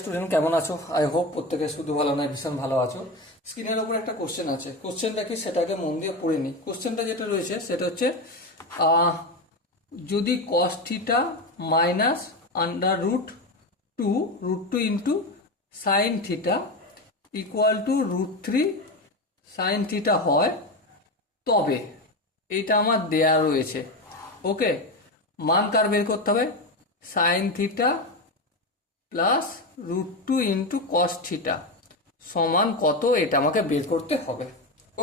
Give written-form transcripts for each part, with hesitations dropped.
Student কেমন আছো? I hope প্রত্যেকে শুধু ভালো নয় ভীষণ ভালো আছো। স্ক্রিনের ওপর একটা কোশ্চেন আছে, কোশ্চেনটা কি সেটাকে মন দিয়ে পড়ে নি। কোশ্চেনটা যেটা রয়েছে সেটা হচ্ছে যদি cos theta minus under root two into sine theta equal to √3 sine theta হয়, তবে এইটা আমার দেয়া রয়েছে। ওকে, মান কার বের করতে হবে? Sine theta plus √2 into cos theta সমান কত, এটা আমাকে বের করতে হবে।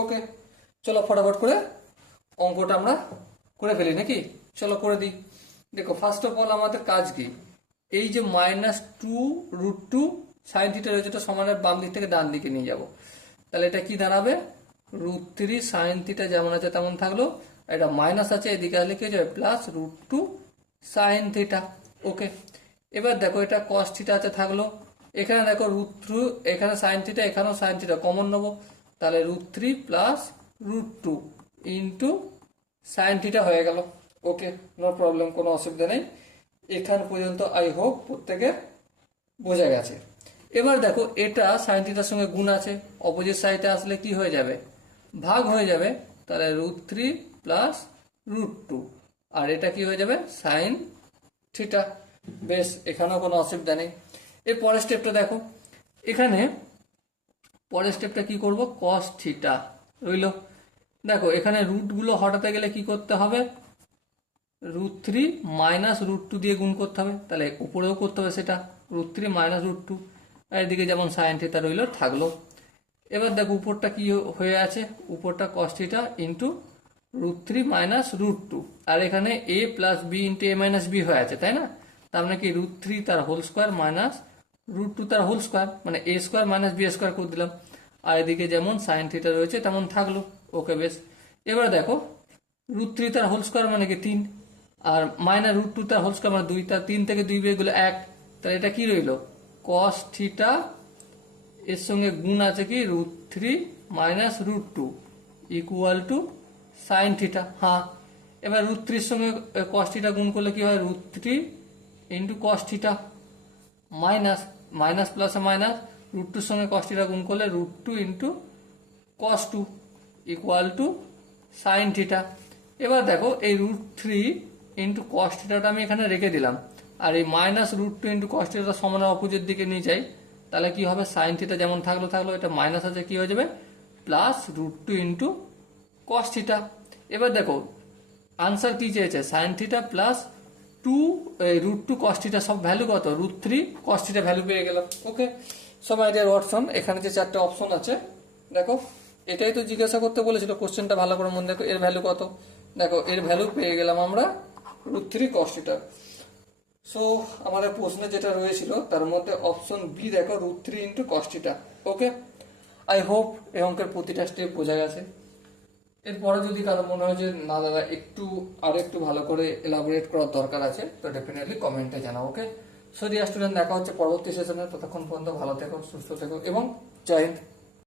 ওকে, চলো ফটাফট করে অঙ্কটা আমরা করে ফেলি নাকি? চলো করে দিই। দেখো, ফার্স্ট অফ অল আমাদের কাজ কি? এই যে -2 √2 সাইন থিটা রয়েছে, এটা সমানের বাম দিক থেকে ডান দিকে নিয়ে যাব। তাহলে এটা কি দাঁড়াবে? √3 সাইন থিটা যেমন আছে তেমন থাকলো, এটা মাইনাস আছে, এদিকে আসলে কি হয়ে যাবে? Plus √2 sine theta. ওকে, এবার দেখো এটা কস থিটা আছে থাকলো, এখানে দেখো √3, এখানে সাইন থিটা, এখানেও সাইন থিটা কমন নেবো, তাহলে √3 প্লাস √2 ইন্টু সাইন থিটা হয়ে গেল। ওকে, নো প্রবলেম, কোনো অসুবিধা নেই। এখান পর্যন্ত আই হোপ প্রত্যেকের বোঝা গেছে। এবার দেখো এটা সাইন থিটার সঙ্গে গুণ আছে, অপোজিট সাইডে আসলে কি হয়ে যাবে? ভাগ হয়ে যাবে, তাহলে √3 প্লাস √2, আর এটা কি হয়ে যাবে? Sine theta. বেশ, এখানেও কোনো অসুবিধা নেই। এর পরের স্টেপটা দেখো, এখানে পরের স্টেপটা কি করব? কস থিটা রইল। দেখো এখানে রুটগুলো হটাতে গেলে কি করতে হবে? √3 মাইনাস √2 দিয়ে গুণ করতে হবে, তাহলে উপরেও করতে হবে সেটা, √3 মাইনাস √2, আর এদিকে যেমন সাইন থিটা রইল থাকলো। এবার দেখো উপরটা কি হয়ে আছে? উপরটা কস থিটা ইন্টু √3 মাইনাস √2, আর এখানে a plus B into a minus B হয়ে আছে, তাই না? তার মানে কি √3 তার হোল স্কোয়ার মাইনাস √2 তার হোল স্কোয়ার, মানে a square minus B square করে দিলাম, আর এদিকে যেমন সাইন থিটা রয়েছে তেমন থাকলো। ওকে, বেশ। এবার দেখো √3 তার হোল স্কোয়ার মানে কি 3, আর মাইনাস √2 তার হোল স্কোয়ার মানে 2, তার 3 থেকে 2 বের গেলে 1, তাহলে এটা কি রইল? কস থিটা এর সঙ্গে গুণ আছে কি √3 minus √2 equal to sine theta. হ্যাঁ, এবার √3 সঙ্গে কস থিটা গুণ করলে কি হয়? √3 into cos theta, minus minus প্লাসে মাইনাস, √2 সঙ্গে কস থিটা গুণ করলে √2 into cos 2 equal to sine theta. এবার দেখো এই √3 ইন্টু কস থিটাটা আমি এখানে রেখে দিলাম, আর এই মাইনাস √2 ইন্টু কস থিটাটা সমানের অপোজিট দিকে নিয়ে যাই, তাহলে কি হবে? সাইন থিটা যেমন থাকলো থাকলো, এটা মাইনাস আছে, কি হয়ে যাবে? Plus √2 into cos theta. এবার দেখো আনসার কি চেয়েছে? Sine theta plus √2 cos theta, সব ভ্যালু কত? √3 কস থিটা ভ্যালু পেয়ে গেলাম। ওকে, সব আইডিয়ার অপশন, এখানে যে 4টে অপশন আছে দেখো, এটাই তো জিজ্ঞাসা করতে বলেছিল, কোশ্চেনটা ভালো করে মনে দেখো, এর ভ্যালু কত? দেখো এর ভ্যালু পেয়ে গেলাম আমরা √3 কস থিটা। সো আমাদের প্রশ্নে যেটা রয়েছিল তার মধ্যে অপশন বি দেখো, √3 into cos theta. Okay, I hope এই অঙ্কের প্রতিটা স্টেপ বোঝা গেছে। এরপরে যদি কারো মনে হয় যে না দাদা একটু ভালো করে এলাবোরেট করার দরকার আছে, তো ডেফিনেটলি কমেন্টে জানাও। ওকে, সো ডিয়ার স্টুডেন্ট, দেখা হচ্ছে পরবর্তী সেশনে। ততক্ষণ পর্যন্ত ভালো থেকো, সুস্থ থেকো এবং জয় হিন্দ।